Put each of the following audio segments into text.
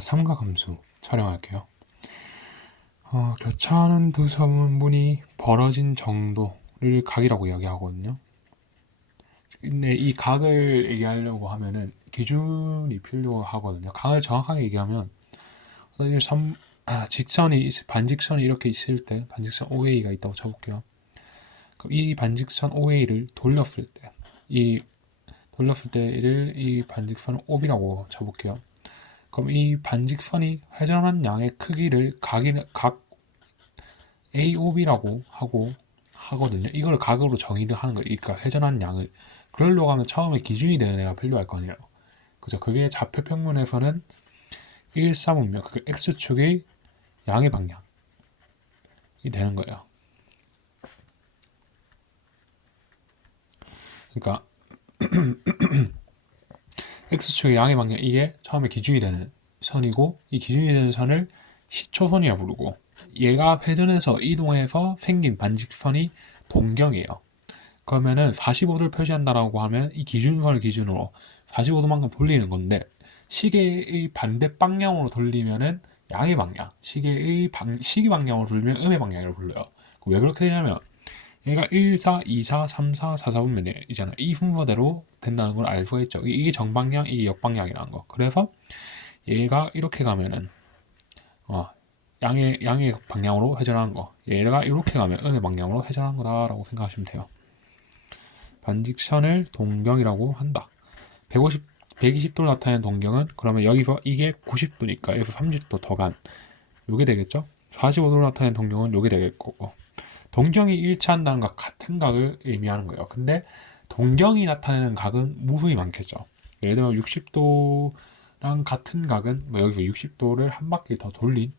삼각함수 촬영할게요. 교차하는 두 선분이 벌어진 정도를 각이라고 이야기하거든요. 근데 이 각을 얘기하려고 하면은 기준이 필요하거든요. 각을 정확하게 얘기하면 반직선이 이렇게 있을 때 반직선 OA가 있다고 쳐볼게요. 그럼 이 반직선 OA를 돌렸을 때를 이 반직선 OB라고 쳐볼게요. 그럼 이 반직선이 회전한 양의 크기를 각 AOB라고 하거든요. 이걸 각으로 정의를 하는 거예요. 그러니까 회전한 양을. 그러려고 하면 처음에 기준이 되는 애가 필요할 거 아니에요. 그죠? 그게 좌표 평면에서는 일사분면, 그 X축의 양의 방향이 되는 거예요. 그러니까 X축의 양의 방향, 이게 처음에 기준이 되는 선이고, 이 기준이 되는 선을 시초선이라 부르고, 얘가 회전해서 이동해서 생긴 반직선이 동경이에요. 그러면은 45도를 표시한다라고 하면 이 기준선을 기준으로 45도만큼 돌리는 건데, 시계의 반대 방향으로 돌리면은 양의 방향, 시계 방향으로 돌리면 음의 방향이라고 불러요. 왜 그렇게 되냐면 얘가 1, 4, 2, 4, 3, 4, 4, 4분면이잖아. 이 순서대로 된다는 걸 알 수가 있죠. 이게 정방향, 이게 역방향이라는 거. 그래서 얘가 이렇게 가면은 양의 방향으로 회전하는 거. 얘가 이렇게 가면 음의 방향으로 회전하는 거다라고 생각하시면 돼요. 반직선을 동경이라고 한다. 120도를 나타내는 동경은 그러면 여기서 이게 90도니까 여기서 30도 더 간 요게 되겠죠. 45도를 나타내는 동경은 요게 되겠 거고, 동경이 일치한다는 것 같은 각을 의미하는 거예요. 근데 동경이 나타내는 각은 무수히 많겠죠. 예를 들면 60도랑 같은 각은 여기서 60도를 한 바퀴 더 돌린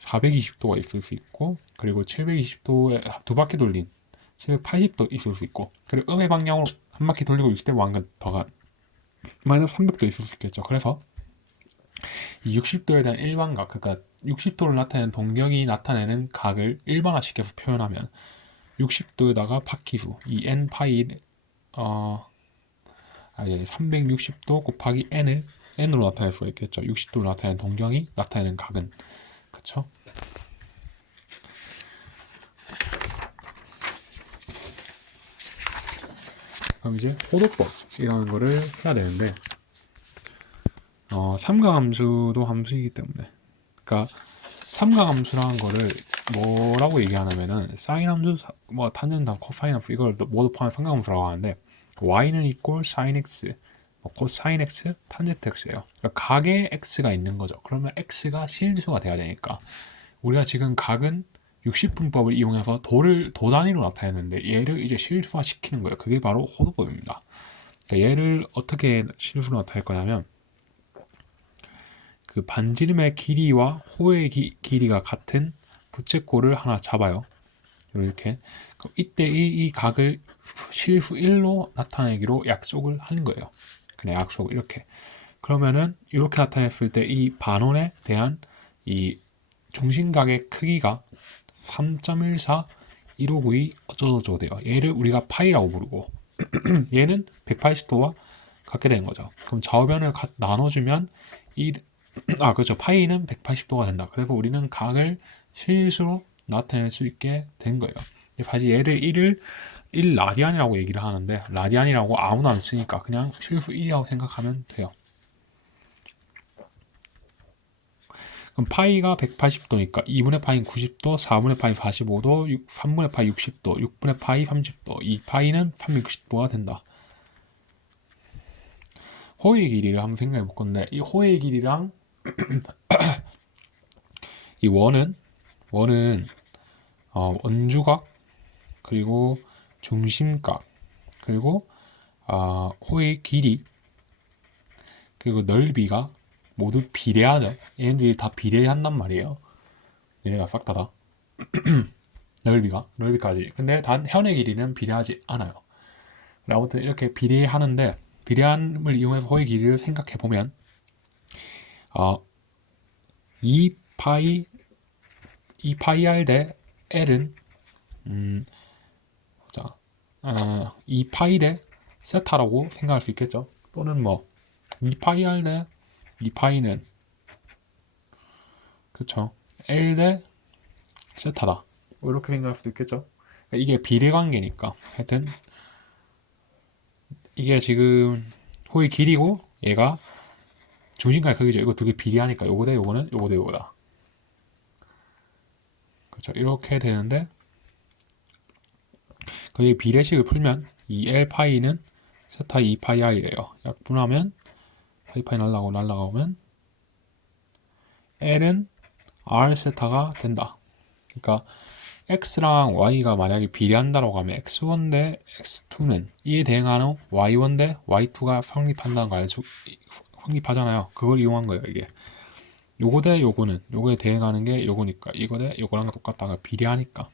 420도가 있을 수 있고, 그리고 720도에 두 바퀴 돌린 780도 있을 수 있고, 그리고 음의 방향으로 한 바퀴 돌리고 60도 완근 더 간 마이너스 300도 있을 수 있겠죠. 그래서 이 60도에 대한 일반각, 그러니까 60도를 나타내는 동경이 나타내는 각을 일반화시켜서 표현하면 60도에다가 바퀴수 이 n 파이 360도 곱하기 n으로 나타낼 수가 있겠죠. 60도를 나타내는 동경이 나타내는 각은, 그렇죠? 그럼 이제 호도법이라는 거를 해야 되는데, 삼각함수도 함수이기 때문에, 그러니까 삼각함수라는 거를 뭐라고 얘기하냐면은 사인 함수, 뭐 탄젠트, 코사인 함수 이걸 모두 포함한 삼각함수라고 하는데, y는 이꼴 sin x, 코사인 x, 탄젠트 x예요. 그러니까 각에 x가 있는 거죠. 그러면 x가 실수가 돼야 되니까 우리가 지금 각은 60분법을 이용해서 도 단위로 나타내는데 얘를 이제 실수화 시키는 거예요. 그게 바로 호도법입니다. 그러니까 얘를 어떻게 실수로 나타낼 거냐면, 그 반지름의 길이와 호의 길이가 같은 부채꼴을 하나 잡아요. 이렇게. 그럼 이때 이 각을 실수 1로 나타내기로 약속을 하는 거예요. 그냥 약속 이렇게. 그러면은 이렇게 나타냈을 때 이 반원에 대한 이 중심각의 크기가 3.14 1592 어쩌고저쩌고 돼요. 얘를 우리가 파이라고 부르고 얘는 180도와 같게 되는 거죠. 그럼 좌우변을 나눠주면 그렇죠. 파이는 180도가 된다. 그래서 우리는 각을 실수로 나타낼 수 있게 된 거예요. 다시 얘를 1 라디안이라고 얘기를 하는데, 라디안이라고 아무나 안 쓰니까 그냥 실수 1이라고 생각하면 돼요. 그럼 파이가 180도니까 2분의 파이는 90도, 4분의 파이 45도, 3분의 파이 60도, 6분의 파이 30도, 이 파이는 360도가 된다. 호의 길이를 한번 생각해 볼 건데, 이 호의 길이랑 이 원은 원주각, 그리고 중심각, 그리고 호의 길이, 그리고 넓이가 모두 비례하죠. 얘네들이 다 비례한단 말이에요. 얘네가 싹 다 넓이까지. 근데 단 현의 길이는 비례하지 않아요. 아무튼 이렇게 비례하는데, 비례함을 이용해서 호의 길이를 생각해 보면 2파이 r 대 l은 2파이 대 세타라고 생각할 수 있겠죠. 또는 2파이 r 대 2파이는 그쵸? L 대 세타다. 뭐 이렇게 생각할 수도 있겠죠? 그러니까 이게 비례관계니까. 하여튼 이게 지금 호의 길이고 얘가 중심까지 크기죠. 이거 두 개 비례하니까 요거 대 요거는 요거 대 요거다. 그렇죠? 이렇게 되는데 거기 비례식을 풀면 이 L 파이는 세타 2 파이 R이래요. 약분하면 파이 날라가면 L은 R 세타가 된다. 그러니까 X랑 Y가 만약에 비례한다고 하면 X1 대 X2는 이에 대응하는 Y1 대 Y2가 성립한다는 거 알죠? 성립하잖아요. 그걸 이용한 거예요, 이게. 요거 대 요거는 요거에 대응하는 게 요거니까 이거 대 요거랑 똑같다가 비례하니까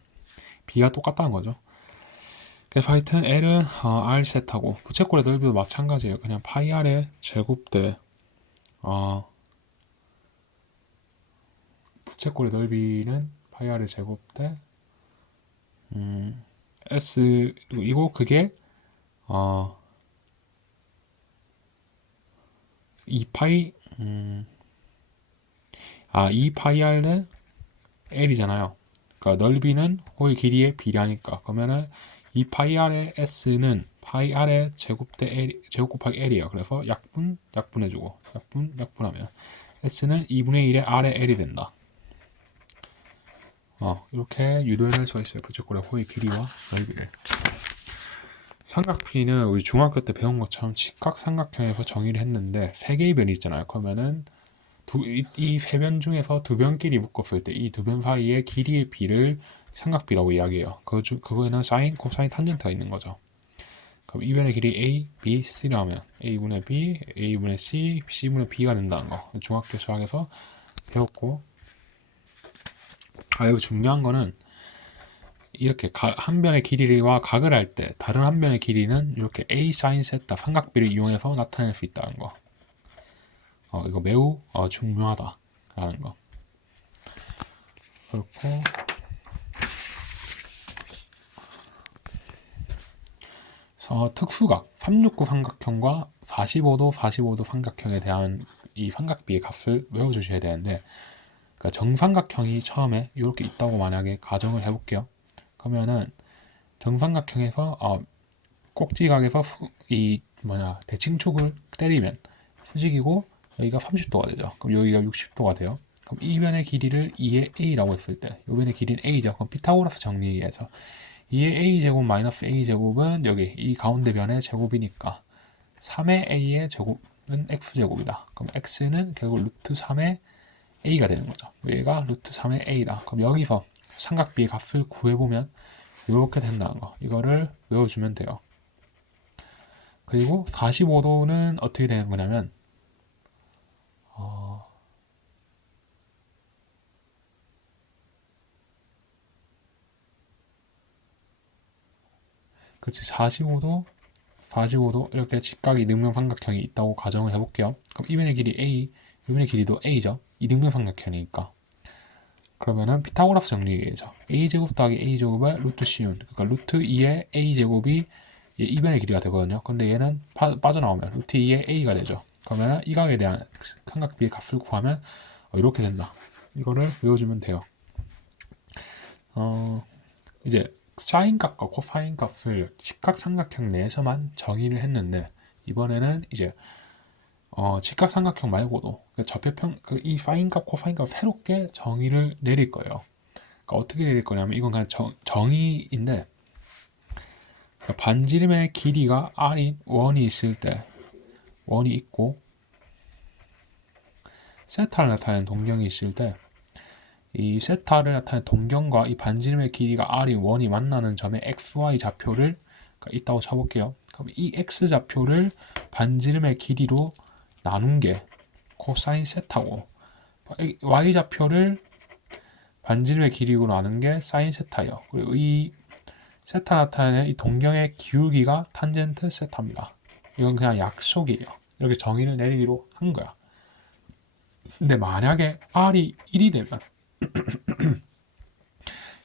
B가 똑같다는 거죠. 그래서 하여튼 L은 R 세타고 부채꼴의 넓이도 마찬가지예요. 그냥 파이 R의 제곱 대 부채꼴의 넓이는 파이 R의 제곱 대 S이고 그게 2파이 2파이 R은 L이잖아요. 그러니까 넓이는 호의 길이에 비례하니까 그러면은 2파이 R의 S는 파이 R의 제곱 대 L, 제곱 곱하기 L이에요. 그래서 약분해주고 약분하면 S는 2분의 1의 R의 L이 된다. 이렇게 유도해낼 수가 있어요. 부채꼴의 호의 길이와 넓이를. 삼각비는 우리 중학교 때 배운 것처럼 직각삼각형에서 정의를 했는데 세 개의 변이 있잖아요. 그러면은 이 세 변 중에서 두 변끼리 묶었을 때 이 두 변 사이의 길이의 비를 삼각비라고 이야기해요. 그거에는 사인, 코사인, 탄젠트가 있는 거죠. 그럼 이 변의 길이 A, B, C라면 A분의 B, A분의 C, C분의 B가 된다는 거. 중학교 수학에서 배웠고 여기 중요한 거는 이렇게 한 변의 길이와 각을 할 때 다른 한 변의 길이는 이렇게 A 사인 세타 삼각비를 이용해서 나타낼 수 있다는 거. 이거 매우 중요하다라는 거. 그렇고 특수각 369 삼각형과 45도 삼각형에 대한 이 삼각비의 값을 외워주셔야 되는데 그러니까 정삼각형이 처음에 이렇게 있다고 만약에 가정을 해볼게요. 그러면은 정삼각형에서 꼭지각에서 대칭축을 때리면 수직이고 여기가 30도가 되죠. 그럼 여기가 60도가 돼요. 그럼 이 변의 길이를 2의 a라고 했을 때 이 변의 길이는 a죠. 그럼 피타고라스 정리해서 2의 a제곱 마이너스 a제곱은 여기 이 가운데 변의 제곱이니까 3의 a의 제곱은 x제곱이다. 그럼 x는 결국 루트 3의 a가 되는 거죠. 얘가 루트 3의 a다. 그럼 여기서 삼각비의 값을 구해보면 이렇게 된다는 거. 이거를 외워주면 돼요. 그리고 45도는 어떻게 되는 거냐면 그렇지 45도 이렇게 직각이 능면삼각형이 있다고 가정을 해볼게요. 그럼 이 변의 길이 a, 이 변의 길이도 a죠. 이 능면삼각형이니까 그러면은 피타고라스 정리죠. a제곱 더하기 a제곱의 루트 시운 그러니까 루트 2의 a제곱이 이 변의 길이가 되거든요. 근데 얘는 빠져나오면 루트 2의 a가 되죠. 그러면 이 각에 대한 삼각비의 값을 구하면 이렇게 된다. 이거를 외워주면 돼요. 이제 사인 값과 코사인 값을 직각삼각형 내에서만 정의를 했는데 이번에는 이제 직각삼각형 말고도 좌표평 이 사인 값, 코사인 값 새롭게 정의를 내릴 거예요. 그러니까 어떻게 내릴 거냐면 이건 그냥 정의인데 그러니까 반지름의 길이가 r인 원이 있을 때 원이 있고 세타를 나타내는 동경이 있을 때 이 세타를 나타내는 동경과 이 반지름의 길이가 r인 원이 만나는 점에 xy 좌표를 있다고 쳐볼게요. 그럼 이 x 좌표를 반지름의 길이로 나눈 게 코사인 세타고 y 좌표를 반지름의 길이로 나눈 게 사인 세타예요. 그리고 이 세타 나타내는 이 동경의 기울기가 탄젠트 세타입니다. 이건 그냥 약속이에요. 이렇게 정의를 내리기로 한 거야. 근데 만약에 r이 1이 되면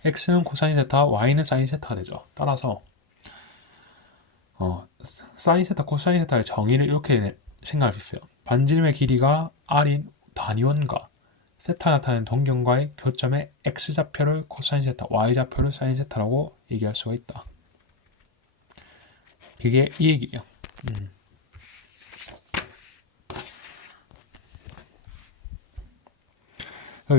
x는 코사인 세타, y는 사인 세타가 되죠. 따라서 사인 세타, 코사인 세타의 정의를 이렇게 생각할 수 있어요. 반지름의 길이가 r인 단위원과 세타 나타낸 동경과의 교점의 x좌표를 코사인 세타, y좌표를 사인 세타라고 얘기할 수가 있다. 그게 이 얘기예요.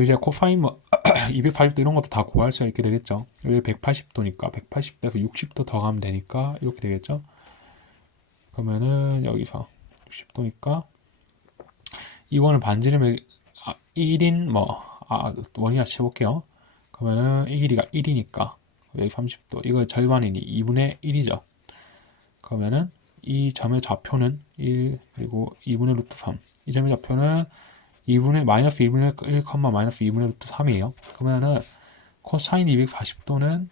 이제 코사인 280도 이런 것도 다 구할 수 있게 되겠죠. 여기 180도니까 180도에서 60도 더 가면 되니까 이렇게 되겠죠. 그러면은 여기서 60도니까 이거는 반지름의 1인 원이라 쳐볼게요. 그러면은 이 길이가 1이니까 여기 30도 이거 절반이니 2분의 1이죠. 그러면은 이 점의 좌표는 1 그리고 2분의 루트 3. 이 점의 좌표는 마이너스 2분의 1, 마이너스 2분의 루트 3이에요. 그러면은 코사인 240도는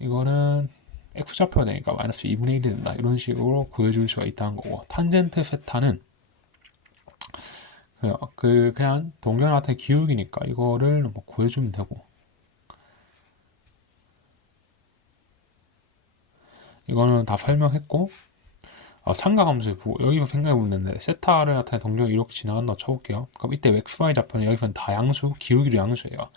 이거는 x좌표가 되니까 마이너스 2분의 1이 된다. 이런 식으로 구해줄 수가 있다는 거고, 탄젠트 세타는 그냥 동경에 나타낸 기울기니까 이거를 뭐 구해주면 되고, 이거는 다 설명했고, 삼각함수 여기서 생각해보면 되는데, 세타를 나타낸 동경이 이렇게 지나간다고 쳐볼게요. 그럼 이때 xy 좌표는 여기서는 다 양수, 기울기도 양수예요.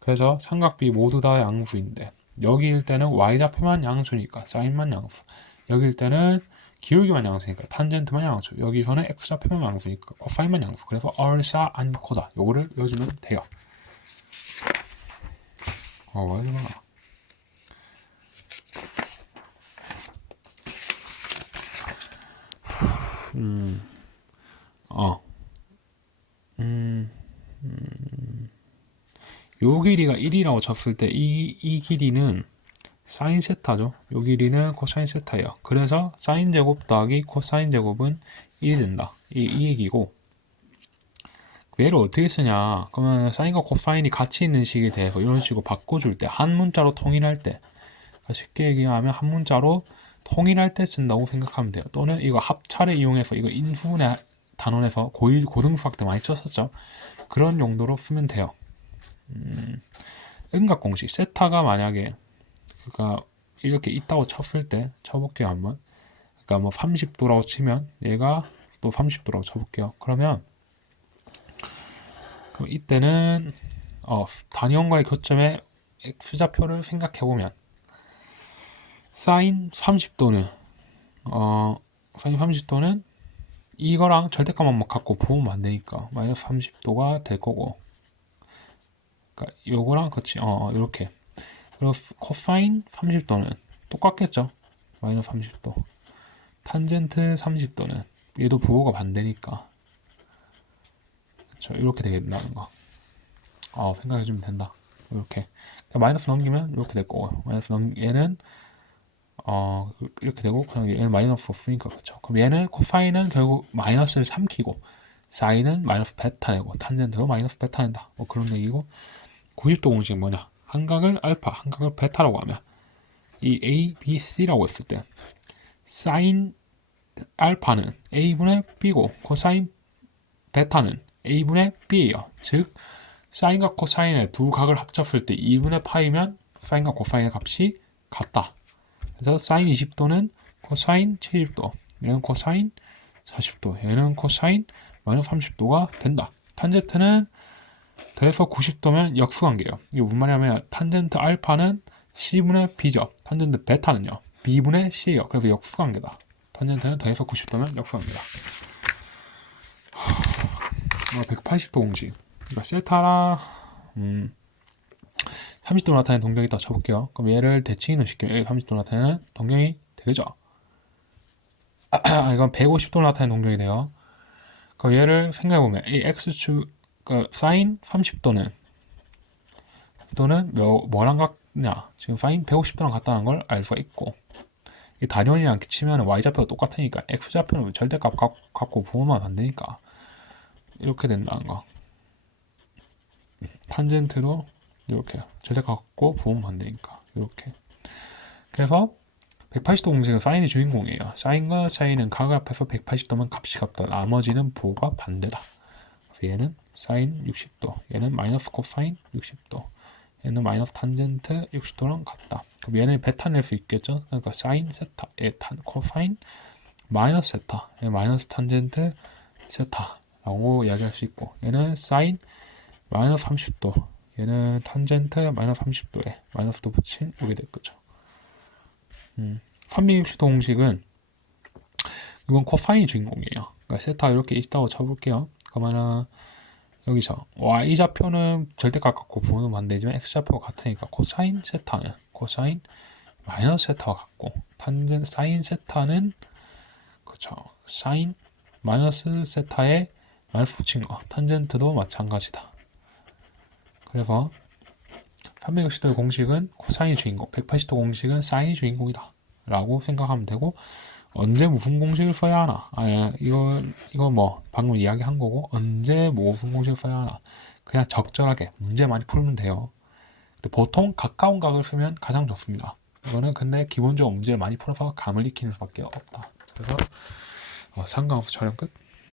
그래서 삼각비 모두 다 양수인데, 여기일 때는 y좌표만 양수니까 사인만 양수, 여기일 때는 기울기만 양수니까 탄젠트만 양수, 여기서는 x좌표만 양수니까 코사인만 양수. 그래서 얼싸 안코다 요거를 외워주면 돼요. 외워주면 요 길이가 1이라고 쳤을 때 이 길이는 사인 세타죠. 요 길이는 코사인 세타예요. 그래서 사인 제곱 더하기 코사인 제곱은 1이 된다. 이 얘기고, 얘를 어떻게 쓰냐, 그러면 사인과 코사인이 같이 있는 식에 대해서 이런 식으로 바꿔줄 때, 한 문자로 통일할 때, 쉽게 얘기하면 한 문자로 통일할 때 쓴다고 생각하면 돼요. 또는 이거 합차를 이용해서, 이거 인수분해 단원에서 고등수학 때 많이 썼었죠. 그런 용도로 쓰면 돼요. 음각공식 세타가 만약에 그러니까 이렇게 있다고 쳤을 때 쳐볼게요 한번. 그러니까 뭐 30도라고 치면 얘가 또 30도라고 쳐볼게요. 그럼 이때는 단위원과의 교점의 x좌표를 생각해보면 사인 30도는 사인 30도는 이거랑 절대값만 갖고 보면 안 되니까 마이너스 30도가 될 거고, 그러니까 요거랑 같이 이렇게. 그리고 코사인 30도는 똑같겠죠. 마이너스 30도. 탄젠트 30도는 얘도 부호가 반대니까 그렇죠. 이렇게 되겠다는 거. 생각해주면 된다. 이렇게 마이너스 넘기면 이렇게 될 거고, 얘는 이렇게 되고, 그냥 얘는 마이너스 없으니까 그렇죠. 그럼 얘는 코사인은 결국 마이너스를 삼키고, 사인은 마이너스 베타 내고, 탄젠트도 마이너스 베타 낸다. 뭐 그런 얘기고, 90도 공식은 뭐냐? 한각을 알파, 한각을 베타라고 하면 이 A, B, C라고 했을 때 사인 알파는 A분의 B고 코사인 베타는 A분의 B예요. 즉 사인과 코사인의 두 각을 합쳤을 때 2분의 파이면 사인과 코사인의 값이 같다. 그래서 사인 20도는 코사인 70도, 얘는 코사인 40도, 얘는 코사인 마이너스 30도가 된다. 탄젠트는 더해서 90도면 역수관계예요. 이게 무슨 말이냐면 탄젠트 알파는 C분의 B죠. 탄젠트 베타는요 B분의 C예요. 그래서 역수관계다. 탄젠트는 더해서 90도면 역수관계다. 180도 공식. 그러니까 셀타라 30도 나타내는 동경이 있다 쳐볼게요. 그럼 얘를 대칭인을 시키면 30도 나타내는 동경이 되겠죠. 이건 150도 나타내는 동경이 돼요. 그럼 얘를 생각해보면 이 x축 그러니까 사인 30도는 뭐랑 같냐? 지금 사인 150도랑 같다는 걸 알 수가 있고, 이 단연이랑 치면 y좌표가 똑같으니까 x좌표는 절대값 갖고 보면 안 되니까 이렇게 된다는 거. 탄젠트로 이렇게 절대값 갖고 보면 안 되니까 이렇게. 그래서 180도 공식은 사인이 주인공이에요. 사인과 사인은 각을 합해서 180도면 값이 같다. 나머지는 부호가 반대다. 얘는 사인 60도, 얘는 마이너스 코사인 60도, 얘는 마이너스 탄젠트 60도랑 같다. 그럼 얘는 베타 낼 수 있겠죠? 그러니까 사인 세타, 코사인 마이너스 세타, 마이너스 탄젠트 세타 라고 이야기할 수 있고, 얘는 사인 마이너스 30도, 얘는 탄젠트 마이너스 30도에 마이너스도 붙인 이게 될 거죠. 360도 공식은 이건 코사인이 주인공이에요. 그러니까 세타 이렇게 있다고 쳐볼게요. 그러면은 여기서 y좌표는 절대값 갖고 보는 반대지만 x좌표가 같으니까 코사인 세타는 코사인 마이너스 세타와 같고, 탄젠 사인 세타는 그렇죠. 사인 마이너스 세타에 마이너스 붙인 거, 탄젠트도 마찬가지다. 그래서 360도의 공식은 코사인이 주인공, 180도 공식은 사인이 주인공이다 라고 생각하면 되고, 언제 무슨 공식을 써야 하나? 이거 뭐 방금 이야기한 거고, 언제 무슨 공식을 써야 하나? 그냥 적절하게 문제 많이 풀면 돼요. 근데 보통 가까운 각을 쓰면 가장 좋습니다. 이거는 근데 기본적으로 문제를 많이 풀어서 감을 익히는 수밖에 없다. 그래서 상관없어 촬영 끝.